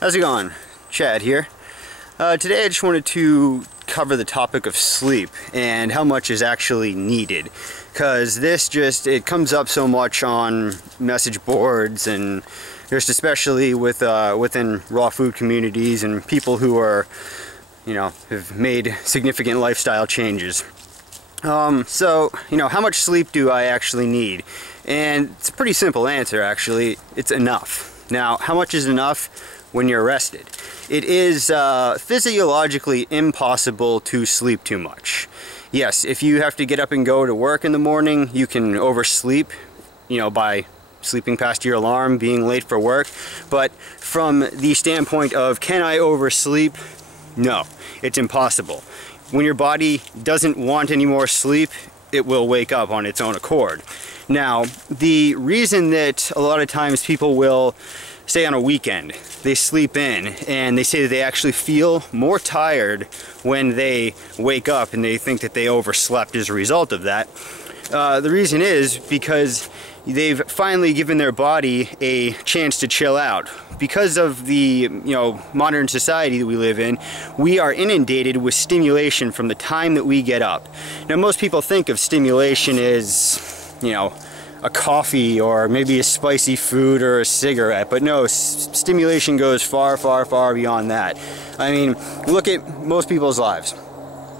How's it going? Chad here. Today I just wanted to cover the topic of sleep and how much is actually needed, because it comes up so much on message boards and just especially within raw food communities and people who are, have made significant lifestyle changes. So, how much sleep do I actually need? And it's a pretty simple answer, actually. It's enough. Now, how much is enough? When you're rested. It is physiologically impossible to sleep too much. Yes, if you have to get up and go to work in the morning, you can oversleep, by sleeping past your alarm, being late for work. But from the standpoint of, can I oversleep? No, it's impossible. When your body doesn't want any more sleep, it will wake up on its own accord. Now, the reason that a lot of times people will say on a weekend, they sleep in and they say that they actually feel more tired when they wake up and they think that they overslept as a result of that. The reason is because they've finally given their body a chance to chill out. Because of the modern society that we live in, we are inundated with stimulation from the time that we get up. Now, most people think of stimulation as, a coffee or maybe a spicy food or a cigarette, but no, stimulation goes far, far, far beyond that. I mean, look at most people's lives.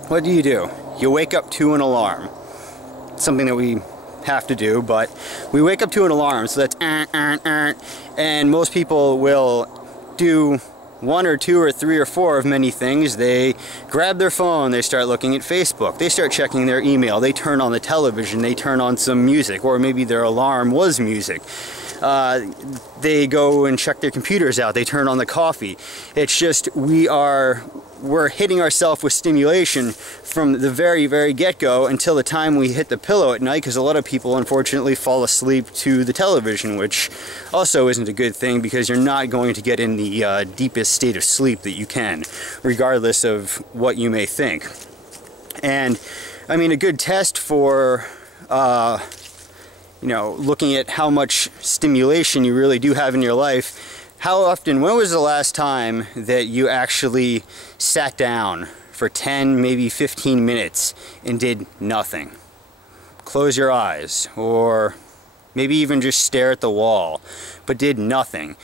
What do? You wake up to an alarm. It's something that we have to do, but we wake up to an alarm, so that's and most people will do one or two or three or four of many things. They grab their phone, they start looking at Facebook, they start checking their email, they turn on the television, they turn on some music, or maybe their alarm was music. They go and check their computers out, they turn on the coffee. It's just we're hitting ourselves with stimulation from the very, very get-go until the time we hit the pillow at night, because a lot of people unfortunately fall asleep to the television, which also isn't a good thing because you're not going to get in the deepest state of sleep that you can, regardless of what you may think. And I mean, a good test for looking at how much stimulation you really do have in your life. When was the last time that you actually sat down for 10, maybe 15 minutes and did nothing? Close your eyes, or maybe even just stare at the wall, but did nothing.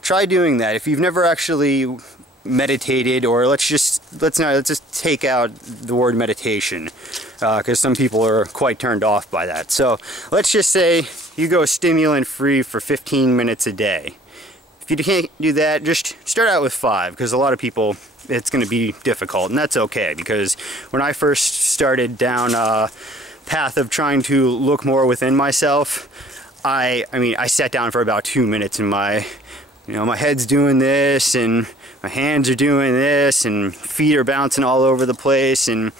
Try doing that. If you've never actually meditated, or let's just take out the word meditation, because some people are quite turned off by that. So let's just say you go stimulant free for 15 minutes a day. If you can't do that, just start out with 5, because a lot of people, it's going to be difficult, and that's okay, because when I first started down a path of trying to look more within myself, I sat down for about 2 minutes, and my head's doing this, and my hands are doing this, and feet are bouncing all over the place, and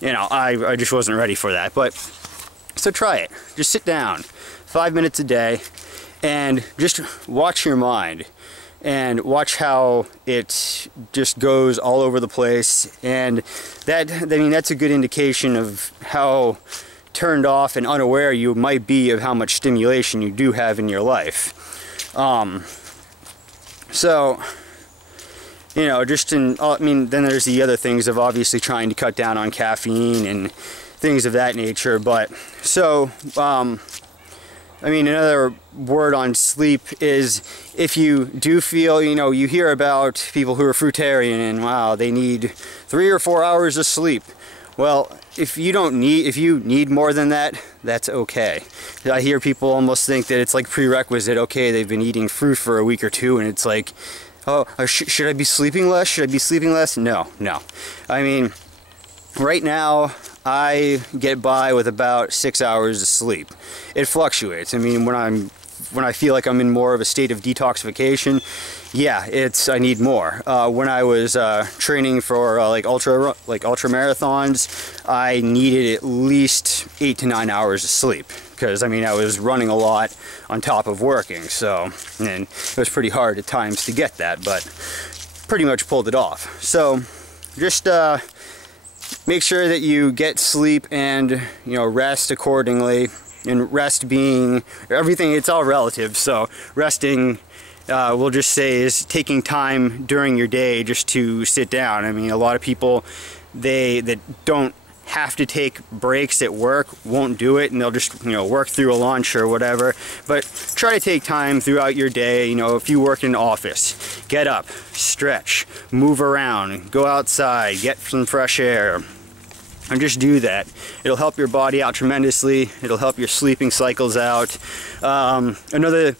I just wasn't ready for that. But so try it. Just sit down 5 minutes a day and just watch your mind and watch how it just goes all over the place. And that's a good indication of how turned off and unaware you might be of how much stimulation you do have in your life. Then there's the other things of obviously trying to cut down on caffeine and things of that nature. But another word on sleep is, if you do feel, you hear about people who are fruitarian and wow, they need 3 or 4 hours of sleep. Well, if you need more than that, that's okay. I hear people almost think that it's like prerequisite. Okay, they've been eating fruit for a week or two, and it's like, oh, should I be sleeping less? Should I be sleeping less? No. I mean, right now, I get by with about 6 hours of sleep. It fluctuates. I mean, when I feel like I'm in more of a state of detoxification, yeah, I need more. When I was training for ultra marathons, I needed at least 8 to 9 hours of sleep, because I was running a lot on top of working. And it was pretty hard at times to get that, but pretty much pulled it off. So just make sure that you get sleep and rest accordingly. And rest being everything, it's all relative. So resting we'll just say, is taking time during your day just to sit down. I mean, a lot of people, that don't have to take breaks at work won't do it, and they'll just, you know, work through a lunch or whatever. But try to take time throughout your day. You know, if you work in an office, get up, stretch, move around, go outside, get some fresh air, and just do that. It'll help your body out tremendously. It'll help your sleeping cycles out. Another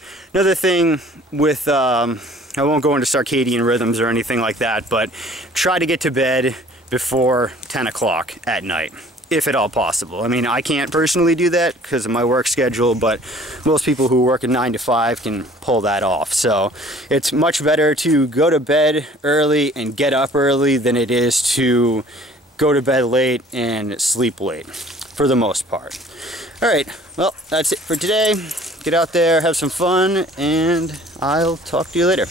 thing with, I won't go into circadian rhythms or anything like that, but try to get to bed before 10 o'clock at night, if at all possible. I mean, I can't personally do that because of my work schedule, but most people who work a 9 to 5 can pull that off. So it's much better to go to bed early and get up early than it is to go to bed late and sleep late, for the most part. All right, well, that's it for today. Get out there, have some fun, and I'll talk to you later.